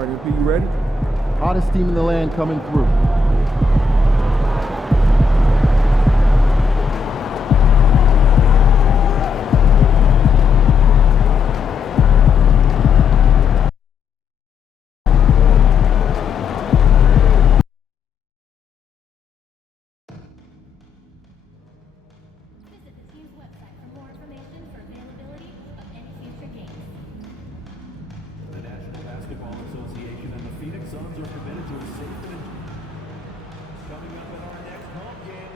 All right, MP, you ready? Hottest team in the land coming through. Visit the team's website for more information for availability of any future games. The National Basketball Association and the Phoenix Suns are committed to a safe finish. Coming up in our next home game.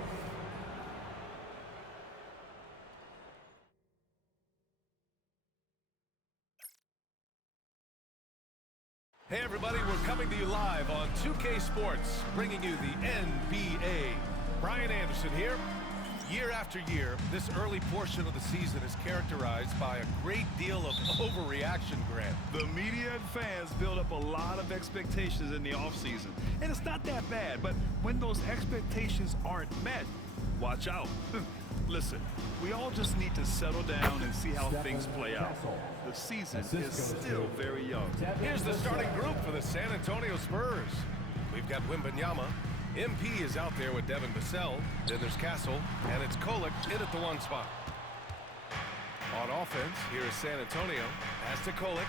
Hey everybody, we're coming to you live on 2K Sports, bringing you the NBA. Brian Anderson here. Year after year, this early portion of the season is characterized by a great deal of overreaction, Grant. The media and fans build up a lot of expectations in the offseason, and it's not that bad, but when those expectations aren't met, watch out. Listen, we all just need to settle down and see how things play out. The season is still very young. Here's the starting group for the San Antonio Spurs. We've got Wembanyama. MP is out there with Devin Vassell. Then there's Castle, and it's Kolek in at the 1 spot. On offense, here is San Antonio. Pass to Kolek.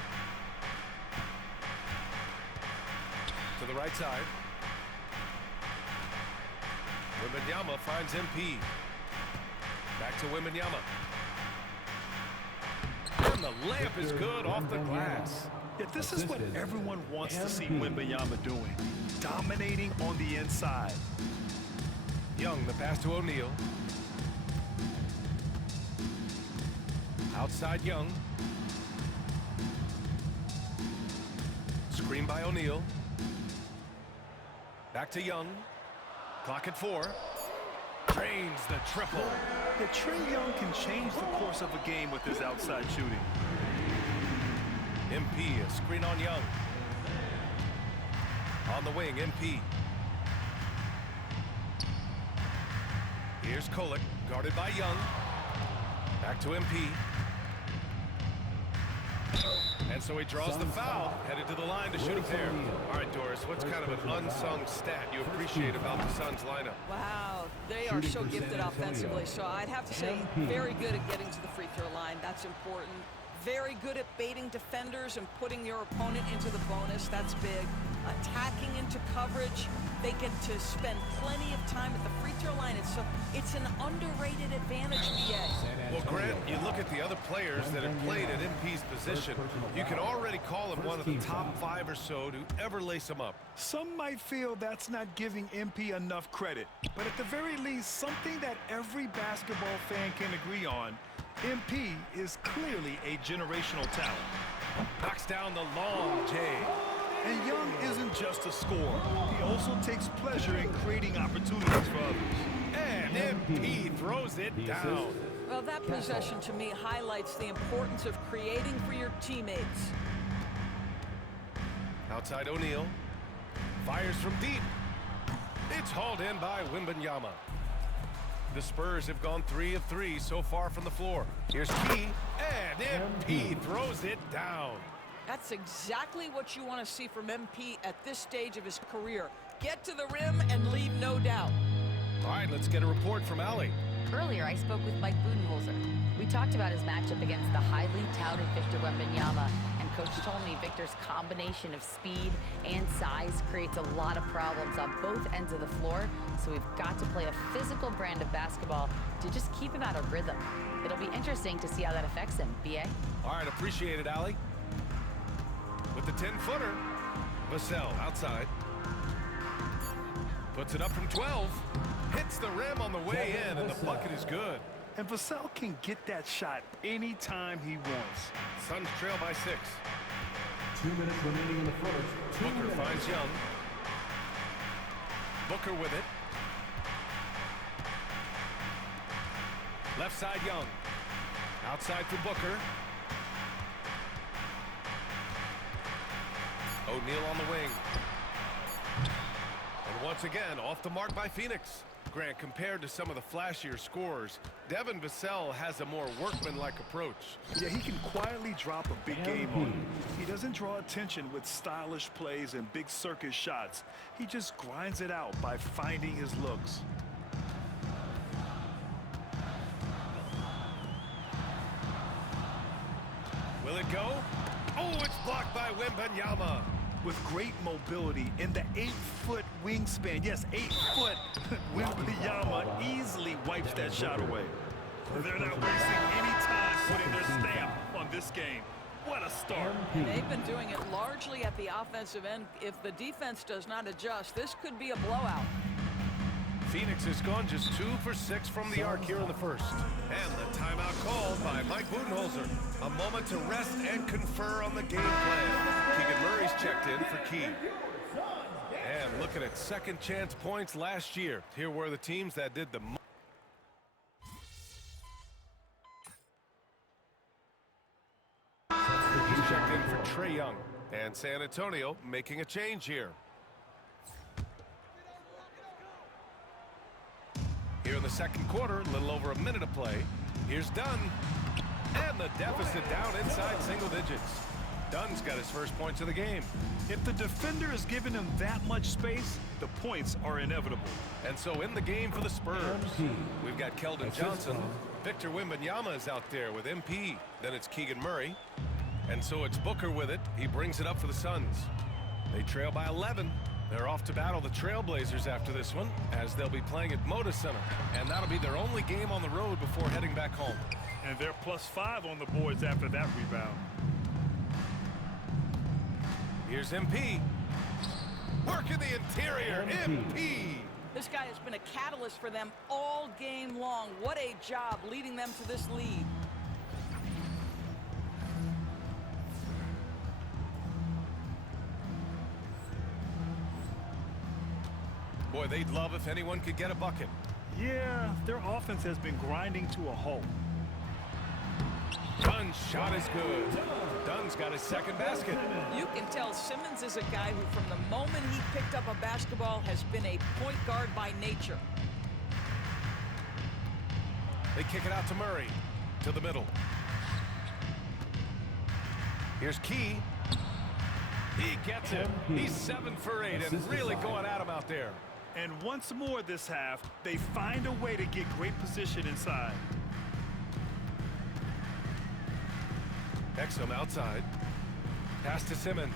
To the right side. Wembanyama finds MP. Back to Wembanyama. And the layup is good off the glass. Yeah, this is what everyone wants to see Wembanyama doing. Dominating on the inside. Young, the pass to O'Neal. Outside Young. Screen by O'Neal. Back to Young. Clock at 4. Drains the triple. Yeah, Trae Young can change the course of a game with his outside shooting. MP, a screen on Young. On the wing, MP. Here's Kolek, guarded by Young. Back to MP. And so he draws the foul, headed to the line to shoot a pair. All right, Doris, what's kind of an unsung stat you appreciate about the Suns lineup? Wow, they are so gifted offensively, so I'd have to say very good at getting to the free throw line. That's important. Very good at baiting defenders and putting your opponent into the bonus. That's big. Attacking into coverage. They get to spend plenty of time at the free throw line. It's an underrated advantage, BA. Well, Grant, you look at the other players that have played at MP's position, you can already call him one of the top 5 or so to ever lace him up. Some might feel that's not giving MP enough credit, but at the very least, something that every basketball fan can agree on, MP is clearly a generational talent. Knocks down the long J. And Young isn't just a scorer. He also takes pleasure in creating opportunities for others. And MP throws it down. Well, that possession to me highlights the importance of creating for your teammates. Outside O'Neal. Fires from deep. It's hauled in by Wembanyama. The Spurs have gone 3 of 3 so far from the floor. Here's Key, and MP throws it down. That's exactly what you want to see from MP at this stage of his career. Get to the rim and leave no doubt. All right, let's get a report from Allie. Earlier, I spoke with Mike Budenholzer. We talked about his matchup against the highly touted Victor Wembanyama, and Coach told me Victor's combination of speed and size creates a lot of problems on both ends of the floor, so we've got to play a physical brand of basketball to just keep him out of rhythm. It'll be interesting to see how that affects him, BA. All right, appreciate it, Allie. With the 10-footer, Vassell outside. Puts it up from 12. Hits the rim on the way in, and the bucket is good. And Vassell can get that shot anytime he wants. Suns trail by 6. 2 minutes remaining in the first. Booker finds Young. Booker with it. Left side Young. Outside for Booker. O'Neal on the wing. And once again, off the mark by Phoenix. Grant, compared to some of the flashier scorers, Devin Vassell has a more workmanlike approach. Yeah, he can quietly drop a big game on you. He doesn't draw attention with stylish plays and big circus shots. He just grinds it out by finding his looks. Will it go? Oh, it's blocked by Wembanyama. With great mobility in the 8-foot wingspan. Yes, 8 foot. Wembanyama easily wipes that shot away. They're not wasting any time putting their stamp on this game. What a start. They've been doing it largely at the offensive end. If the defense does not adjust, this could be a blowout. Phoenix has gone just 2 for 6 from the arc here in the first. And the timeout called by Mike Budenholzer. A moment to rest and confer on the game plan. Keegan Murray's checked in for Key. And looking at second chance points last year. Here were the teams that did the most. He's checked in for Trae Young. And San Antonio making a change here. Here in the second quarter, a little over a minute of play. Here's Dunn. And the deficit down inside single digits. Dunn's got his first points of the game. If the defender is giving him that much space, the points are inevitable. And so in the game for the Spurs, we've got Keldon Johnson. Victor Wembanyama is out there with MP. Then it's Keegan Murray. And so it's Booker with it. He brings it up for the Suns. They trail by 11. They're off to battle the Trailblazers after this one, as they'll be playing at Moda Center. And that'll be their only game on the road before heading back home. And they're +5 on the boards after that rebound. Here's MP. Work in the interior, MP. This guy has been a catalyst for them all game long. What a job leading them to this lead. Boy, they'd love if anyone could get a bucket. Yeah, their offense has been grinding to a halt. Dunn's shot is good. Dunn's got his second basket. You can tell Simmons is a guy who, from the moment he picked up a basketball, has been a point guard by nature. They kick it out to Murray. To the middle. Here's Key. He gets it. He's 7 for 8 and really going at him out there. And once more this half, they find a way to get great position inside. Exum outside. Pass to Simmons.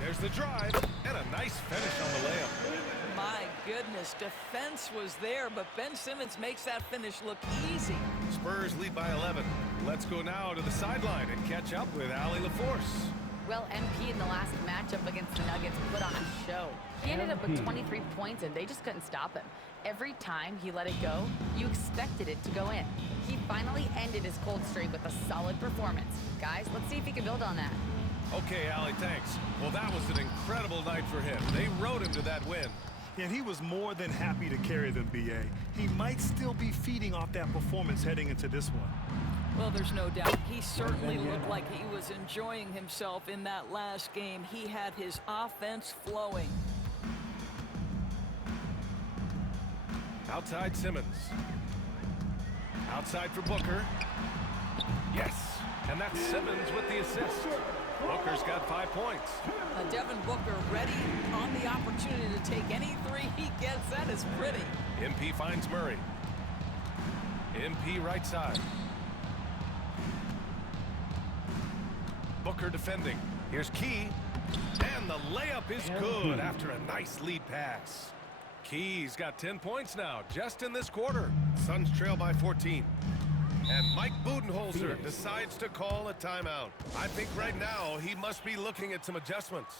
There's the drive and a nice finish on the layup. My goodness, defense was there, but Ben Simmons makes that finish look easy. Spurs lead by 11. Let's go now to the sideline and catch up with Allie LaForce. Well, MP in the last matchup against the Nuggets put on a show. He ended up with 23 points, and they just couldn't stop him. Every time he let it go, you expected it to go in. He finally ended his cold streak with a solid performance. Guys, let's see if he can build on that. Okay, Allie, thanks. Well, that was an incredible night for him. They rode him to that win. And he was more than happy to carry them, B.A. He might still be feeding off that performance heading into this one. Well, there's no doubt. He certainly looked like he was enjoying himself in that last game. He had his offense flowing. Outside Simmons. Outside for Booker. Yes, and that's Simmons with the assist. Booker's got 5 points. Devin Booker ready on the opportunity to take any three he gets. That is pretty. MP finds Murray. MP right side. Booker defending. Here's Key. And the layup is good after a nice lead pass. Key's got 10 points now, just in this quarter. Suns trail by 14. And Mike Budenholzer decides to call a timeout. I think right now he must be looking at some adjustments.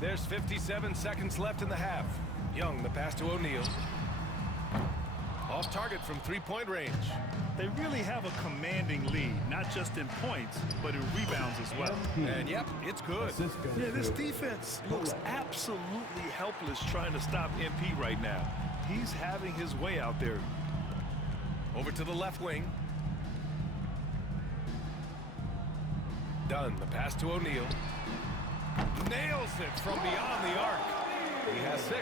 There's 57 seconds left in the half. Young, the pass to O'Neal. Off target from three-point range. They really have a commanding lead, not just in points, but in rebounds as well. And yep, it's good. Yeah, this defense looks absolutely helpless trying to stop MP right now. He's having his way out there. Over to the left wing. Dunn, the pass to O'Neal. Nails it from beyond the arc. He has 6.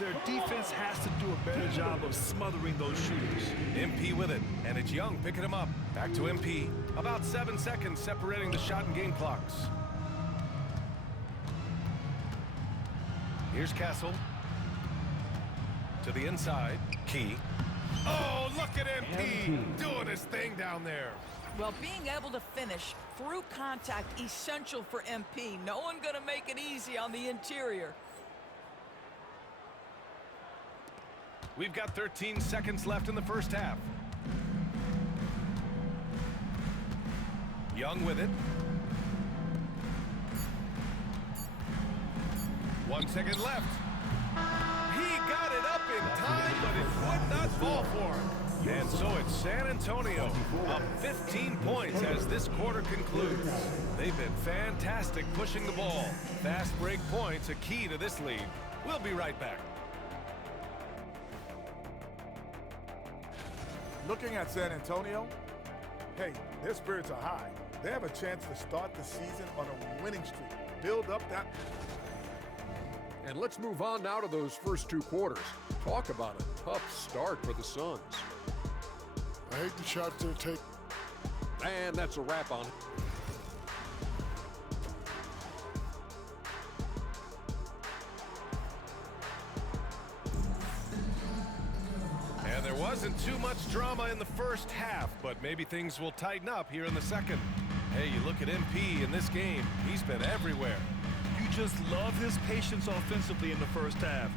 Their defense has to do a better job of smothering those shooters. MP with it, and it's Young picking him up. Back to MP. About 7 seconds separating the shot and game clocks. Here's Castle. To the inside. Key. Oh, look at MP doing his thing down there. Well, being able to finish through contact, essential for MP. No one going to make it easy on the interior. We've got 13 seconds left in the first half. Young with it. 1 second left. He got it up in time, but it would not fall for him. And so it's San Antonio up 15 points as this quarter concludes. They've been fantastic pushing the ball. Fast break points a key to this lead. We'll be right back. Looking at San Antonio, hey, their spirits are high. They have a chance to start the season on a winning streak. Build up that... And let's move on now to those first 2 quarters. Talk about a tough start for the Suns. I hate the shot they take. And that's a wrap on it. And there wasn't too much drama in the first half, but maybe things will tighten up here in the second. Hey, you look at MP in this game, he's been everywhere. You just love his patience offensively in the first half.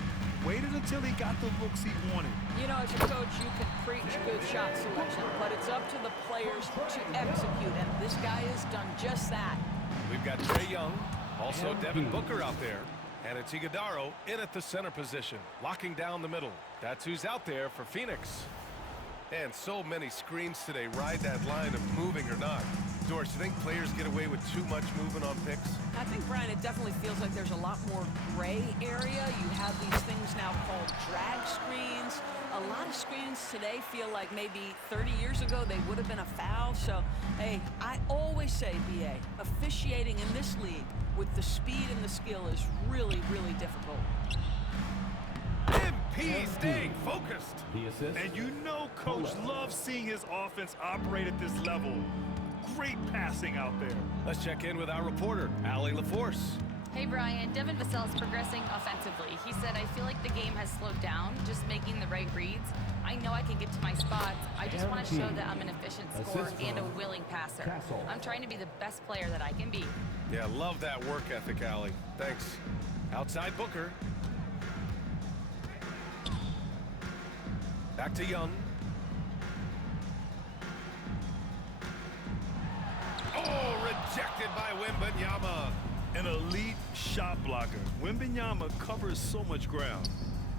Waited until he got the looks he wanted. You know, as a coach, you can preach good shot selection, but it's up to the players to execute, and this guy has done just that. We've got Trae Young, also Devin Booker out there, and it's Iguodala in at the center position, locking down the middle. That's who's out there for Phoenix. And so many screens today ride that line of moving or not. Doris, you think players get away with too much movement on picks? I think, Brian, it definitely feels like there's a lot more gray area. You have these things now called drag screens. A lot of screens today feel like maybe 30 years ago they would have been a foul. So, hey, I always say, BA, officiating in this league with the speed and the skill is really, really difficult. MP staying focused. The assist. And you know Coach loves seeing his offense operate at this level. Great passing out there. Let's check in with our reporter, Allie LaForce. Hey Brian, Devin Vassell is progressing offensively. He said, I feel like the game has slowed down, just making the right reads. I know I can get to my spots. I just want to show that I'm an efficient scorer and a willing passer. I'm trying to be the best player that I can be. Yeah, love that work ethic, Allie. Thanks. Outside Booker. Back to Young. Oh, rejected by Wembanyama. An elite shot blocker. Wembanyama covers so much ground.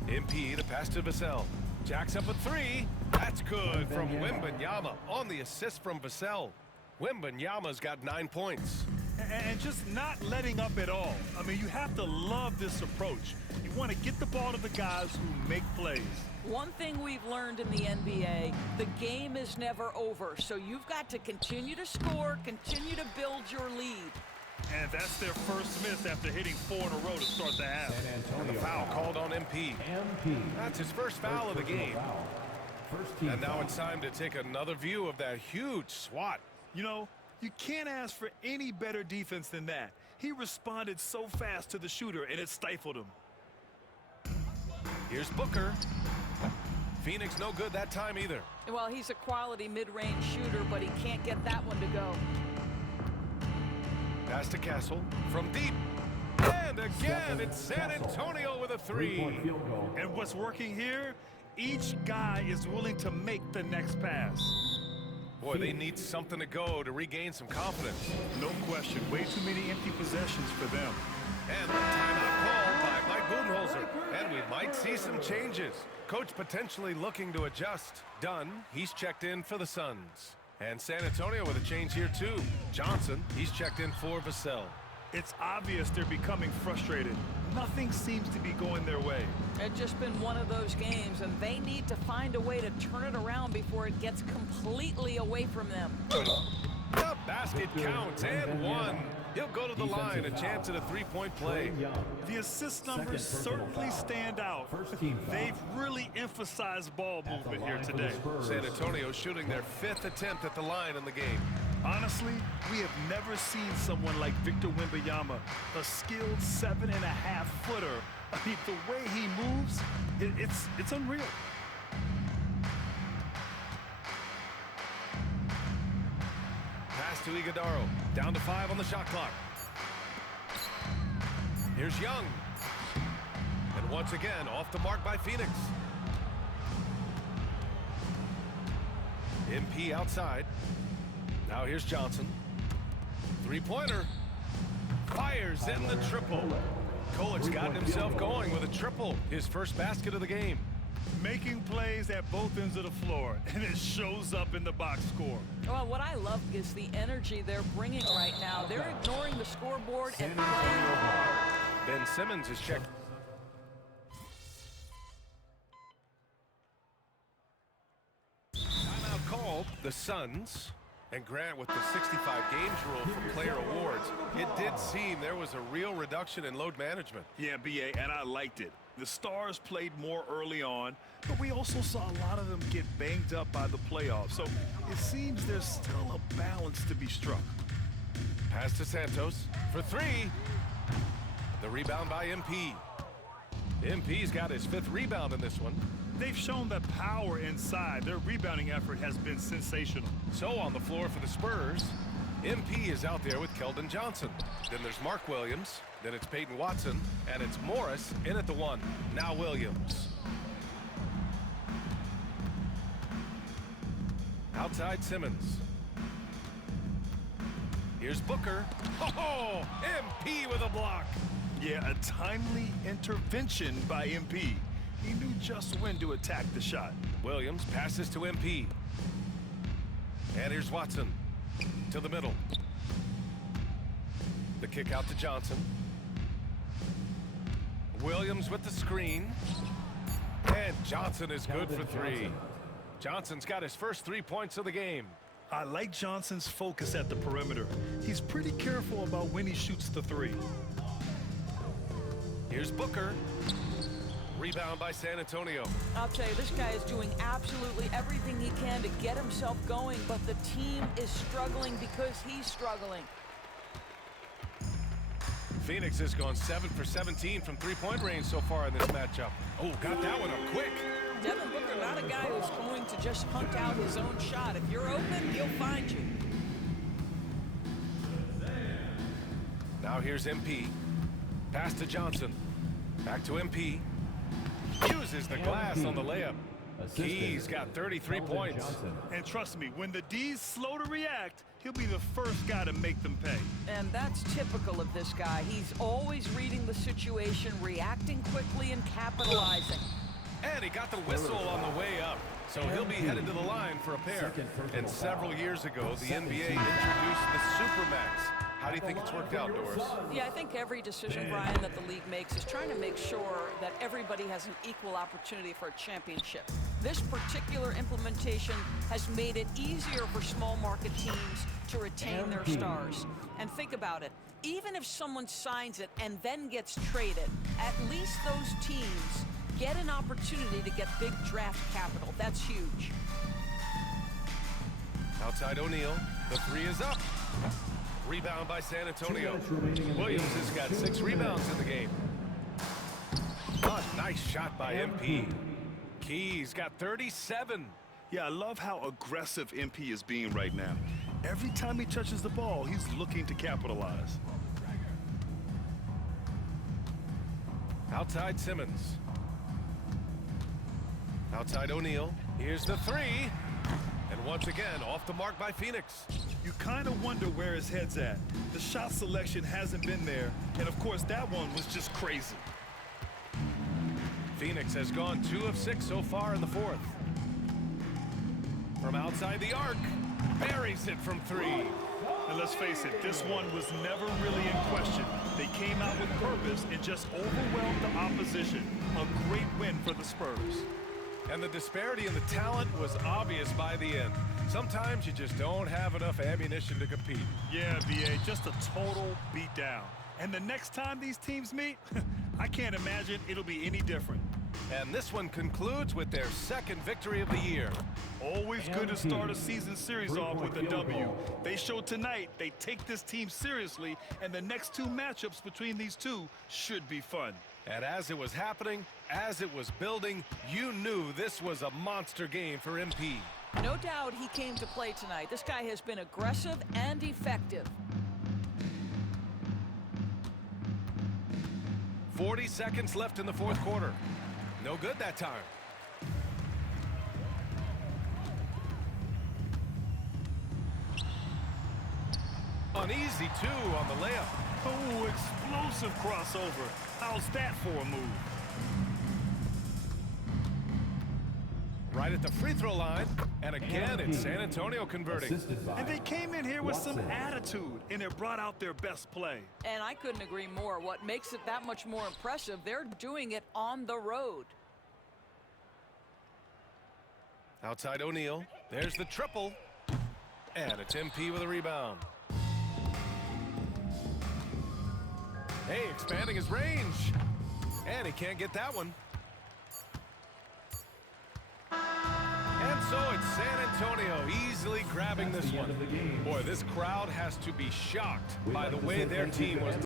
MP, the pass to Vassell. Jacks up a 3. That's good from Wembanyama on the assist from Vassell. Wembanyama's got 9 points. And just not letting up at all. I mean, you have to love this approach. You want to get the ball to the guys who make plays. One thing we've learned in the NBA, the game is never over. So you've got to continue to score, continue to build your lead. And that's their first miss after hitting 4 in a row to start the half. And the foul called on MP. That's his first foul of the game. And now it's time to take another view of that huge swat. You know, you can't ask for any better defense than that. He responded so fast to the shooter, and it stifled him. Here's Booker. Phoenix no good that time either. Well, he's a quality mid-range shooter, but he can't get that one to go. Pass to Castle from deep. And again, it's San Antonio with a 3. And what's working here? Each guy is willing to make the next pass. Boy, they need something to go to regain some confidence. No question. Way too many empty possessions for them. And the timeout called by Mike Budenholzer. And we might see some changes. Coach potentially looking to adjust. Dunn, he's checked in for the Suns. And San Antonio with a change here too. Johnson, he's checked in for Vassell. It's obvious they're becoming frustrated. Nothing seems to be going their way. It's just been one of those games, and they need to find a way to turn it around before it gets completely away from them. The basket counts and one. He'll go to the line, a chance at a three-point play. The assist numbers certainly stand out. They've really emphasized ball movement here today. San Antonio shooting their 5th attempt at the line in the game. Honestly, we have never seen someone like Victor Wembanyama, a skilled 7.5-footer. I mean, the way he moves, it's unreal. Pass to Iguodaro. Down to 5 on the shot clock. Here's Young. And once again, off the mark by Phoenix. MP outside. Now here's Johnson. Three-pointer. Fires in the triple. Kolic's gotten himself going with a triple. His first basket of the game. Making plays at both ends of the floor, and it shows up in the box score. Well, what I love is the energy they're bringing right now. They're ignoring the scoreboard and playing hard. Ben Simmons is checked. Timeout called. The Suns. And Grant, with the 65 games rule for player awards, it did seem there was a real reduction in load management. Yeah, BA, and I liked it. The Stars played more early on, but we also saw a lot of them get banged up by the playoffs. So it seems there's still a balance to be struck. Pass to Santos for 3. The rebound by MP. MP's got his 5th rebound in this one. They've shown that power inside. Their rebounding effort has been sensational. So on the floor for the Spurs, MP is out there with Keldon Johnson. Then there's Mark Williams. Then it's Peyton Watson. And it's Morris in at the 1. Now Williams. Outside Simmons. Here's Booker. Oh, MP with a block. Yeah, a timely intervention by MP. He knew just when to attack the shot. Williams passes to MP. And here's Watson to the middle. The kick out to Johnson. Williams with the screen. And Johnson is good for 3. Johnson's got his first 3 points of the game. I like Johnson's focus at the perimeter. He's pretty careful about when he shoots the 3. Here's Booker. Rebound by San Antonio. I'll tell you, this guy is doing absolutely everything he can to get himself going, but the team is struggling because he's struggling. Phoenix has gone 7 for 17 from 3-point range so far in this matchup. Oh, got that one up quick. Devin Booker, not a guy who's going to just hunt out his own shot. If you're open, he'll find you. Now here's MP. Pass to Johnson. Back to MP. Uses the glass on the layup. He's got 33 points. And trust me, when the D's slow to react, he'll be the first guy to make them pay. And that's typical of this guy. He's always reading the situation, reacting quickly, and capitalizing. And he got the whistle on the way up. So he'll be headed to the line for a pair. And several years ago, the NBA introduced the Supermax. How do you think it's worked out, Doris? Yeah, I think every decision, Brian, that the league makes is trying to make sure that everybody has an equal opportunity for a championship. This particular implementation has made it easier for small market teams to retain their stars. And think about it. Even if someone signs it and then gets traded, at least those teams get an opportunity to get big draft capital. That's huge. Outside O'Neal. The 3 is up. Rebound by San Antonio. Williams has got 6 rebounds in the game. A nice shot by MP. Key's got 37. Yeah, I love how aggressive MP is being right now. Every time he touches the ball, he's looking to capitalize. Outside Simmons. Outside O'Neal. Here's the 3. And once again, off the mark by Phoenix. You kind of wonder where his head's at. The shot selection hasn't been there, and of course that one was just crazy. Phoenix has gone 2 of 6 so far in the 4th. From outside the arc, buries it from 3. And let's face it, this one was never really in question. They came out with purpose and just overwhelmed the opposition. A great win for the Spurs. And the disparity in the talent was obvious by the end. Sometimes you just don't have enough ammunition to compete. Yeah, BA, just a total beatdown. And the next time these teams meet, I can't imagine it'll be any different. And this one concludes with their second victory of the year. Always good to start a season series off with a W. They showed tonight they take this team seriously, and the next two matchups between these two should be fun. And as it was happening, as it was building, you knew this was a monster game for MP. No doubt he came to play tonight. This guy has been aggressive and effective. 40 seconds left in the fourth quarter. No good that time. An easy two on the layup. Oh, explosive crossover. How's that for a move? Right at the free throw line. And again, it's San Antonio converting. And they came in here with some attitude, and it brought out their best play. And I couldn't agree more. What makes it that much more impressive, they're doing it on the road. Outside O'Neal. There's the triple. And it's MP with a rebound. Hey, expanding his range. And he can't get that one. And so it's San Antonio easily grabbing this one. Boy, this crowd has to be shocked by the way their team was